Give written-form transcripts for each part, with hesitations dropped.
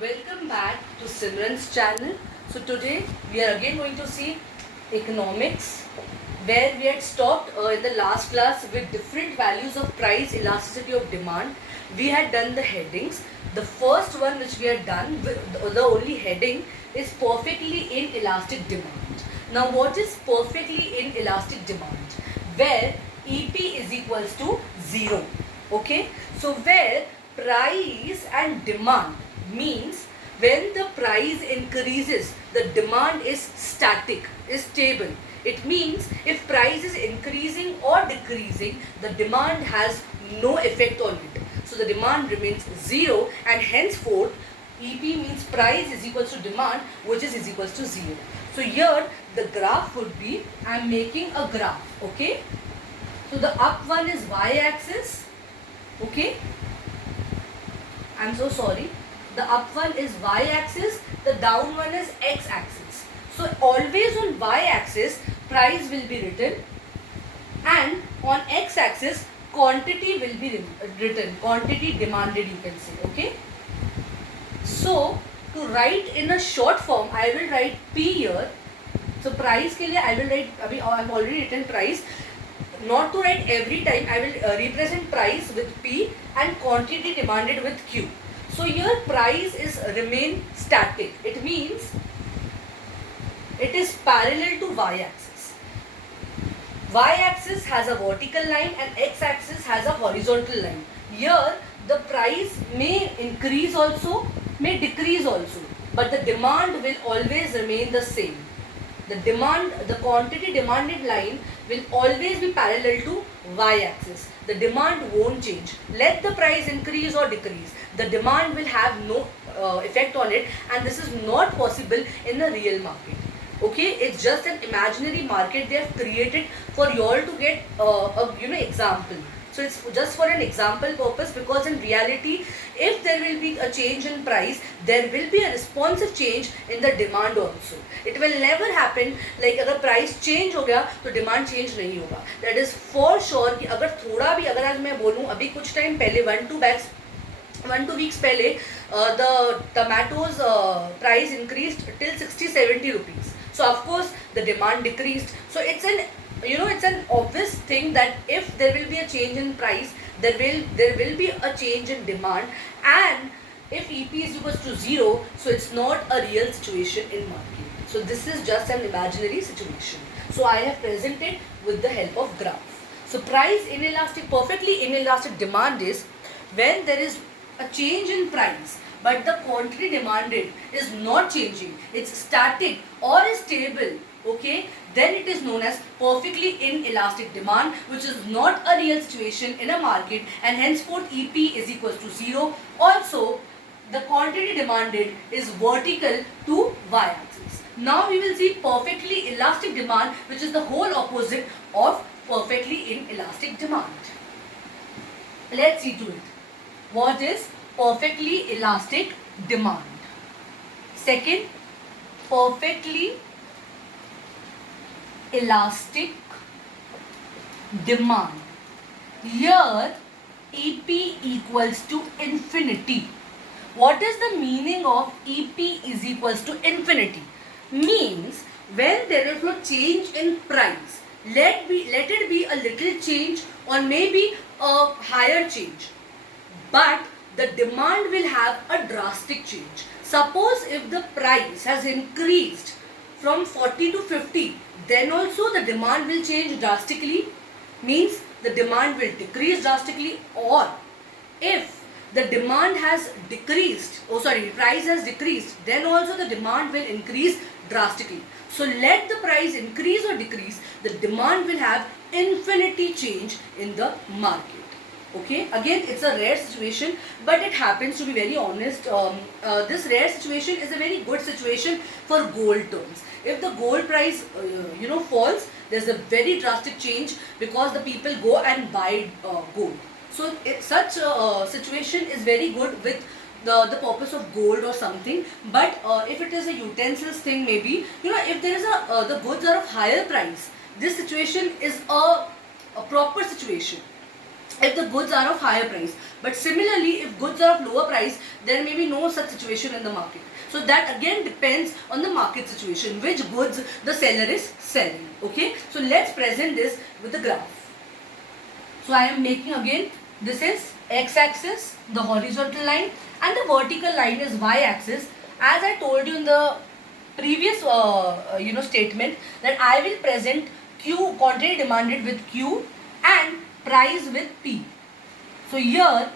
Welcome back to Simran's channel. So today we are again going to see economics, where we had stopped in the last class with different values of price, elasticity of demand. We had done the headings. The first one which we had done, the only heading is perfectly inelastic demand. Now what is perfectly inelastic demand? Where EP is equals to 0. Okay, so where price and demand means when the price increases, the demand is static, is stable. It means if price is increasing or decreasing, the demand has no effect on it. So the demand remains 0, and henceforth EP means price is equals to demand, which is equals to 0. So here the graph would be, I am making a graph. Okay, so the up one is y-axis. Okay, I'm so sorry. The up one is y-axis, the down one is x-axis. So always on y-axis price will be written, and on x-axis quantity will be written, quantity demanded you can say. Okay, so to write in a short form I will write P here. So price के लिए I will write, अभी I have already written price. Not to write every time, I will represent price with P and quantity demanded with Q. So here price is remain static. It means it is parallel to y-axis. Y-axis has a vertical line and x-axis has a horizontal line. Here the price may increase also, may decrease also, but the demand will always remain the same. The quantity demanded line will always be parallel to y-axis. The demand won't change. Let the price increase or decrease, the demand will have no effect on it, and this is not possible in the real market. Okay, it's just an imaginary market they have created for you all to get a example. So it's just for an example purpose, because in reality if there will be a change in price, there will be a responsive change in the demand also. It will never happen like अगर price change हो गया तो demand change नहीं होगा. That is for sure कि अगर थोड़ा भी, अगर आज मैं बोलूँ अभी कुछ time पहले 1-2 weeks पहले the tomatoes price increased till 60-70 rupees. So of course the demand decreased. So it's an obvious thing that if there will be a change in price, there will be a change in demand, and if EP is equals to 0, so it's not a real situation in market. So this is just an imaginary situation. So I have presented with the help of graph. So price inelastic, perfectly inelastic demand is when there is a change in price but the quantity demanded is not changing, it's static or is stable. Okay, then it is known as perfectly inelastic demand, which is not a real situation in a market, and henceforth EP is equals to 0. Also the quantity demanded is vertical to y-axis. Now we will see perfectly elastic demand, which is the whole opposite of perfectly inelastic demand. Let's see to it. What is perfectly elastic demand? Second, perfectly elastic demand. Here EP equals to infinity. What is the meaning of EP is equals to infinity? Means when there is no change in price, let it be a little change or maybe a higher change, but the demand will have a drastic change. Suppose if the price has increased from 40 to 50, then also the demand will change drastically, means the demand will decrease drastically. Or if the demand has decreased, price has decreased, then also the demand will increase drastically. So let the price increase or decrease, the demand will have infinity change in the market. Okay, again it's a rare situation, but it happens, to be very honest. This rare situation is a very good situation for gold terms. If the gold price falls, there's a very drastic change because the people go and buy gold. So such a situation is very good with the purpose of gold or something. But if it is a utensils thing, maybe if there is the goods are of higher price, this situation is a proper situation. if the goods are of higher price. But similarly, if goods are of lower price, there may be no such situation in the market. So that again depends on the market situation, which goods the seller is selling. Okay, so let's present this with the graph. So I am making again, this is x-axis, the horizontal line, and the vertical line is y-axis. As I told you in the previous statement, that I will present Q, quantity demanded with Q, and price with P. So here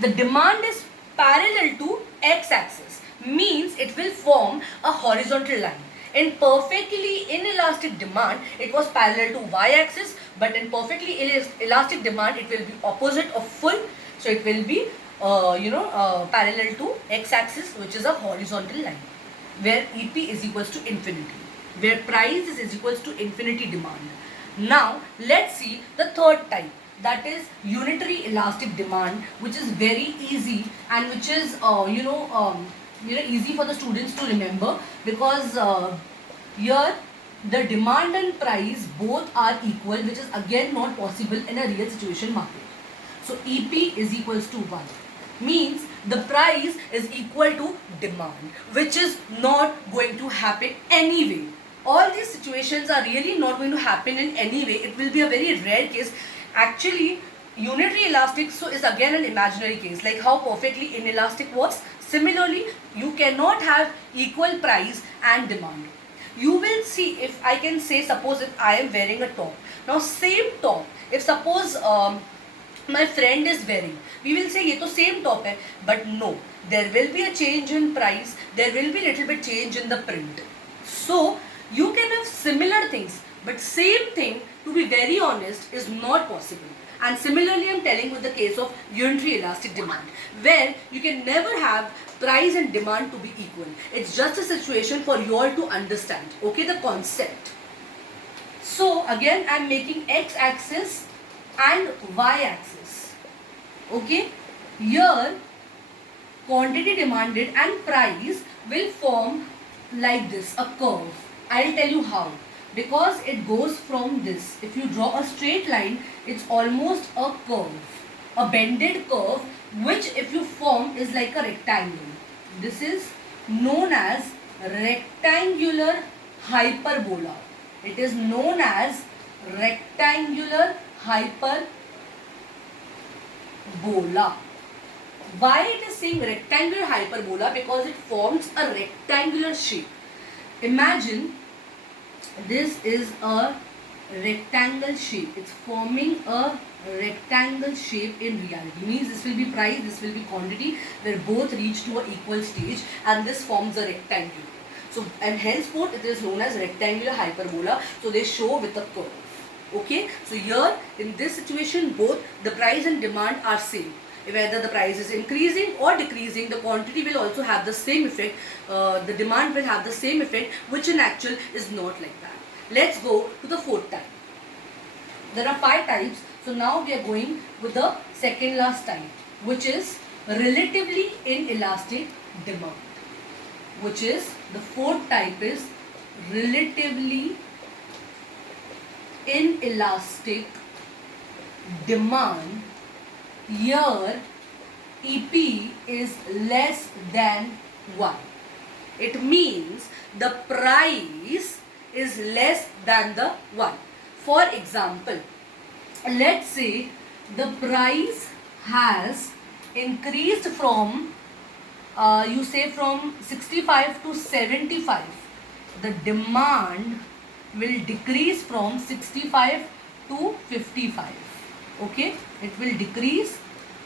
the demand is parallel to x-axis, means it will form a horizontal line. In perfectly inelastic demand, it was parallel to y-axis, but in perfectly elastic demand, it will be opposite of full. So it will be parallel to x-axis, which is a horizontal line, where EP is equals to infinity, where price is equals to infinity demand. Now let's see the third type, that is unitary elastic demand, which is very easy and which is easy for the students to remember, because here the demand and price both are equal, which is again not possible in a real situation market. So EP is equals to 1, means the price is equal to demand, which is not going to happen anyway. All these situations are really not going to happen in any way. It will be a very rare case. Actually, unitary elastic is again an imaginary case, like how perfectly inelastic was. Similarly, you cannot have equal price and demand. You will see, if I can say, suppose if I am wearing a top. Now same top, if suppose my friend is wearing, we will say ये तो same top है, but no, there will be a change in price, there will be little bit change in the print. So you can have similar things, but same thing, to be very honest, is not possible. And similarly, I am telling with the case of unitary elastic demand, where you can never have price and demand to be equal. It's just a situation for you all to understand, okay, the concept. So again, I am making x-axis and y-axis. Okay, here quantity demanded and price will form like this, a curve. I'll tell you how. Because it goes from this. If you draw a straight line, it's almost a curve, a bended curve, which if you form is like a rectangle. This is known as rectangular hyperbola. It is known as rectangular hyperbola. Why it is saying rectangular hyperbola? Because it forms a rectangular shape. Imagine this is a rectangle shape. It's forming a rectangle shape in reality. Means this will be price, this will be quantity, where both reach to an equal stage, and this forms a rectangle. So, and henceforth it is known as rectangular hyperbola. So they show with a curve. Okay. So here in this situation, both the price and demand are same. Whether the price is increasing or decreasing, the quantity will also have the same effect. The demand will have the same effect, which in actual is not like that. Let's go to the fourth type. There are 5 types. So now we are going with the second last type, which is relatively inelastic demand. Which is the fourth type is relatively inelastic demand. Here EP is less than 1. It means the price is less than the 1. For example, let's say the price has increased from from 65 to 75. The demand will decrease from 65 to 55. Okay, it will decrease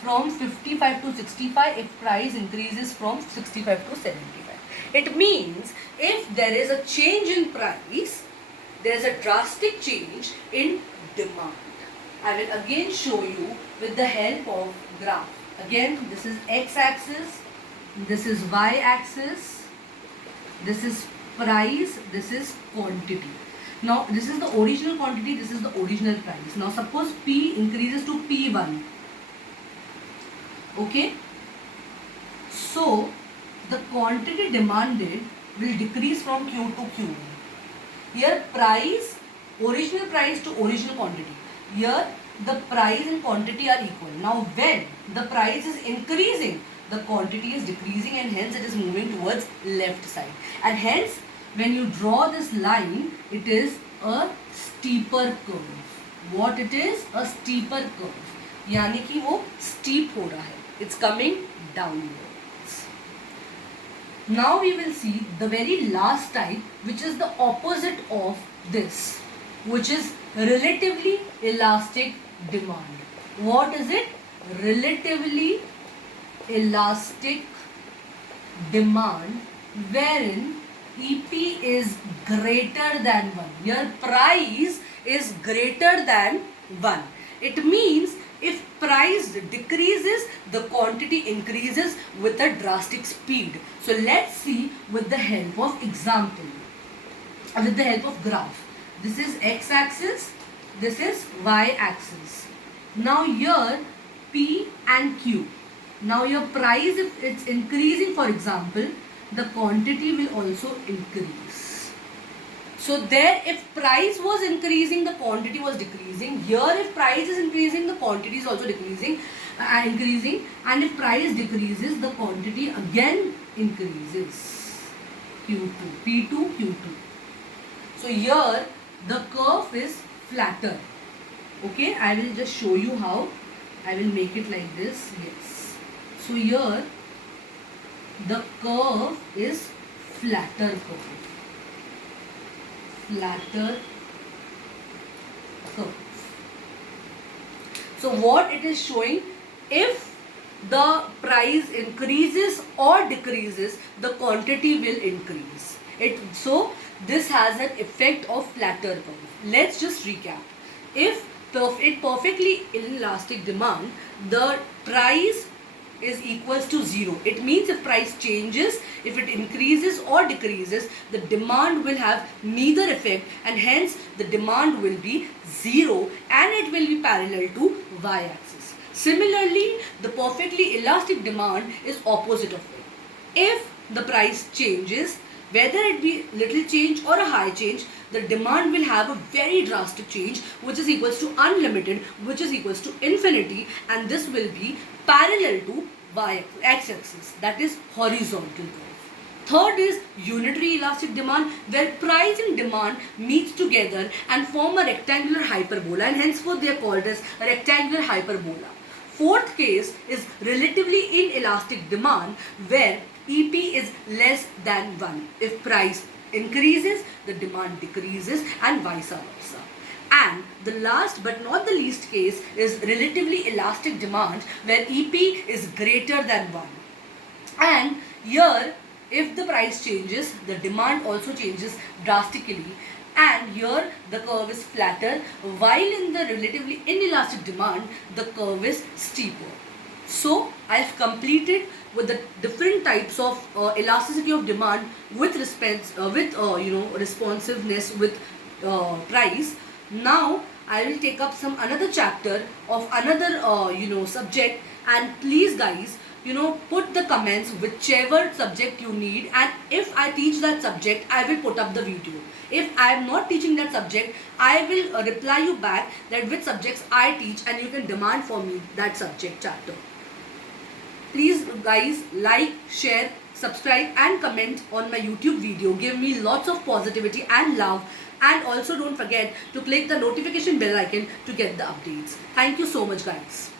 from 55 to 65 if price increases from 65 to 75. It means if there is a change in price, there is a drastic change in demand. I will again show you with the help of graph. Again, this is x-axis, this is y-axis, this is price, this is quantity. Now this is the original quantity, this is the original price. Now suppose P increases to P1. Okay. So the quantity demanded will decrease from Q to Q1. Here price, original price to original quantity. Here the price and quantity are equal. Now when the price is increasing, the quantity is decreasing, and hence it is moving towards left side. And hence when you draw this line, it is a steeper curve. What it is? A steeper curve. यानी कि वो steep हो रहा है. It's coming downwards. Now we will see the very last type, which is the opposite of this, which is relatively elastic demand. What is it? Relatively elastic demand, wherein EP is greater than 1. Your price is greater than 1. It means if price decreases, the quantity increases with a drastic speed. So let's see with the help of example, with the help of graph. This is x-axis, this is y-axis. Now here P and Q. Now your price, if it's increasing, for example, the quantity will also increase. So there, if price was increasing, the quantity was decreasing. Here, if price is increasing, the quantity is also increasing. And if price decreases, the quantity again increases. Q2, P2, Q2. So here, the curve is flatter. Okay, I will just show you how. I will make it like this. Yes. So here, the curve is flatter curve. Flatter curve. So what it is showing, if the price increases or decreases, the quantity will increase. So this has an effect of flatter curve. Let's just recap. If perfectly inelastic demand, the price is equals to 0. It means if price changes, if it increases or decreases, the demand will have neither effect, and hence the demand will be 0 and it will be parallel to y-axis. Similarly, the perfectly elastic demand is opposite of it. If the price changes, whether it be little change or a high change, the demand will have a very drastic change, which is equals to unlimited, which is equals to infinity, and this will be parallel to x-axis, that is horizontal curve. Third is unitary elastic demand, where price and demand meet together and form a rectangular hyperbola, and henceforth they are called as rectangular hyperbola. Fourth case is relatively inelastic demand, where EP is less than 1. If price increases, the demand decreases, and vice versa. And the last but not the least case is relatively elastic demand, where EP is greater than 1. And here, if the price changes, the demand also changes drastically. And here the curve is flatter, while in the relatively inelastic demand, the curve is steeper. So I have completed with the different types of elasticity of demand with responsiveness with price. Now I will take up another chapter of another subject, and please guys, put the comments whichever subject you need, and if I teach that subject, I will put up the video. If I am not teaching that subject, I will reply you back that which subjects I teach, and you can demand for me that subject chapter. Please guys, like, share, subscribe and comment on my YouTube video. Give me lots of positivity and love, and also don't forget to click the notification bell icon to get the updates. Thank you so much guys.